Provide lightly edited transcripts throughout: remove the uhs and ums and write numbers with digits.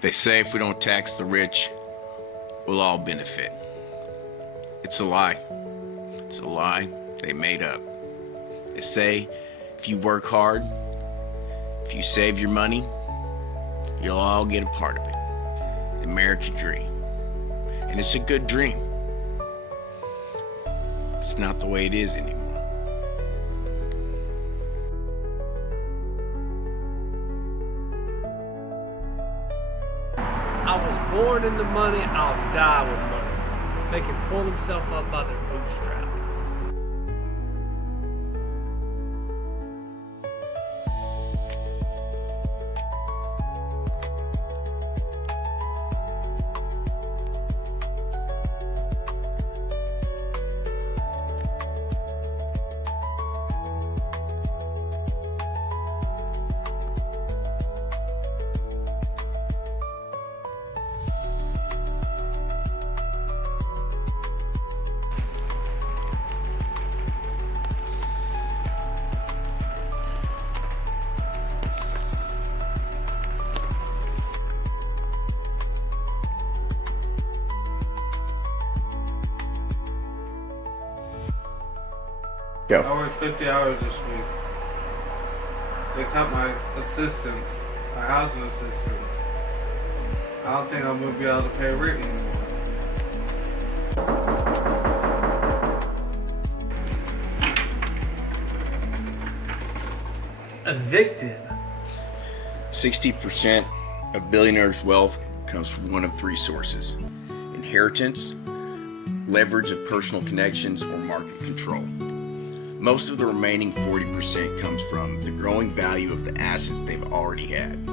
They say if we don't tax the rich, we'll all benefit. It's a lie. It's a lie they made up. They say if you work hard, if you save your money, you'll all get a part of it. The American dream. And it's a good dream. It's not the way it is anymore. I was born into money, I'll die with money. They can pull themselves up by their bootstraps. Go. I worked 50 hours this week. They cut my assistants, my housing assistants. I don't think I'm gonna be able to pay rent anymore. Evicted. 60% of billionaires' wealth comes from one of three sources: inheritance, leverage of personal connections, or market control. Most of the remaining 40% comes from the growing value of the assets they've already had.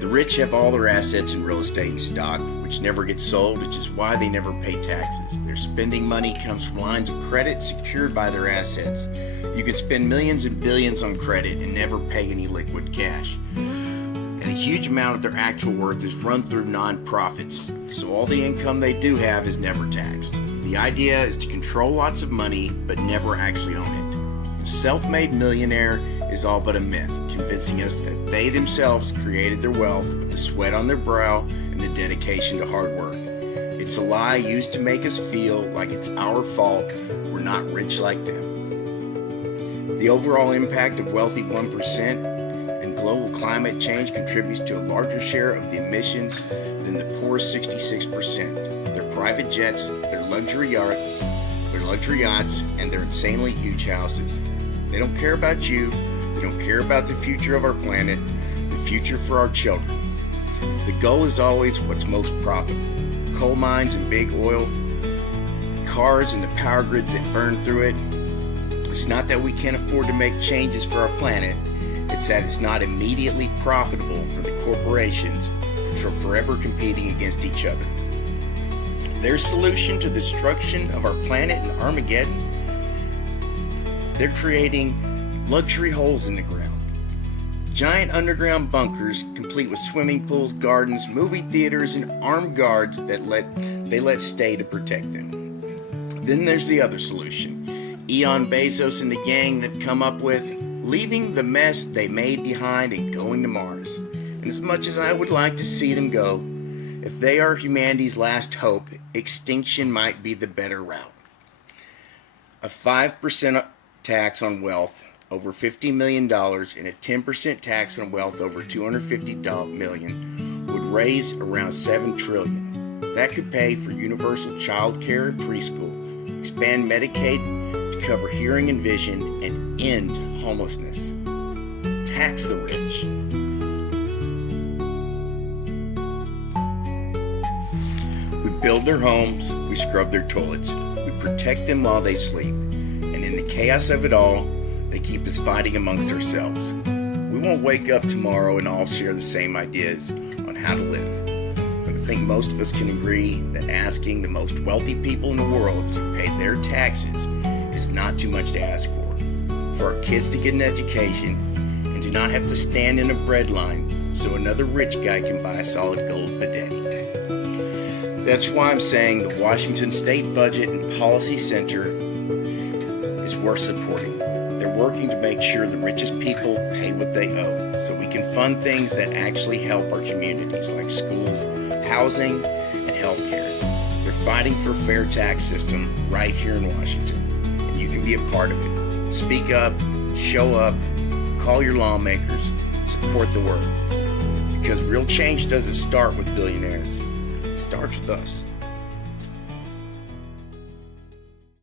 The rich have all their assets in real estate and stock, which never gets sold, which is why they never pay taxes. Their spending money comes from lines of credit secured by their assets. You can spend millions and billions on credit and never pay any liquid cash. And a huge amount of their actual worth is run through nonprofits, so all the income they do have is never taxed. The idea is to control lots of money, but never actually own it. The self-made millionaire is all but a myth, convincing us that they themselves created their wealth with the sweat on their brow and the dedication to hard work. It's a lie used to make us feel like it's our fault we're not rich like them. The overall impact of wealthy 1% and global climate change contributes to a larger share of the emissions than the poor 66%. Their private jets, their luxury yachts, and their insanely huge houses. They don't care about you. They don't care about the future of our planet, the future for our children. The goal is always what's most profitable. Coal mines and big oil, the cars and the power grids that burn through it. It's not that we can't afford to make changes for our planet. It's that it's not immediately profitable for the corporations, which are forever competing against each other. Their solution to the destruction of our planet and Armageddon? They're creating luxury holes in the ground. Giant underground bunkers complete with swimming pools, gardens, movie theaters, and armed guards that they let stay to protect them. Then there's the other solution. Elon Bezos and the gang they've come up with, leaving the mess they made behind and going to Mars. And as much as I would like to see them go, if they are humanity's last hope, extinction might be the better route. A 5% tax on wealth over $50 million and a 10% tax on wealth over $250 million would raise around $7 trillion. That could pay for universal child care and preschool, expand Medicaid to cover hearing and vision, and end homelessness. Tax the rich. We build their homes, we scrub their toilets, we protect them while they sleep, and in the chaos of it all, they keep us fighting amongst ourselves. We won't wake up tomorrow and all share the same ideas on how to live, but I think most of us can agree that asking the most wealthy people in the world to pay their taxes is not too much to ask for our kids to get an education and to not have to stand in a bread line so another rich guy can buy a solid gold bidet. That's why I'm saying the Washington State Budget and Policy Center is worth supporting. Their work working to make sure the richest people pay what they owe so we can fund things that actually help our communities like schools, housing, and healthcare. They're fighting for a fair tax system right here in Washington, and you can be a part of it. Speak up, show up, call your lawmakers, support the work. Because real change doesn't start with billionaires. It starts with us.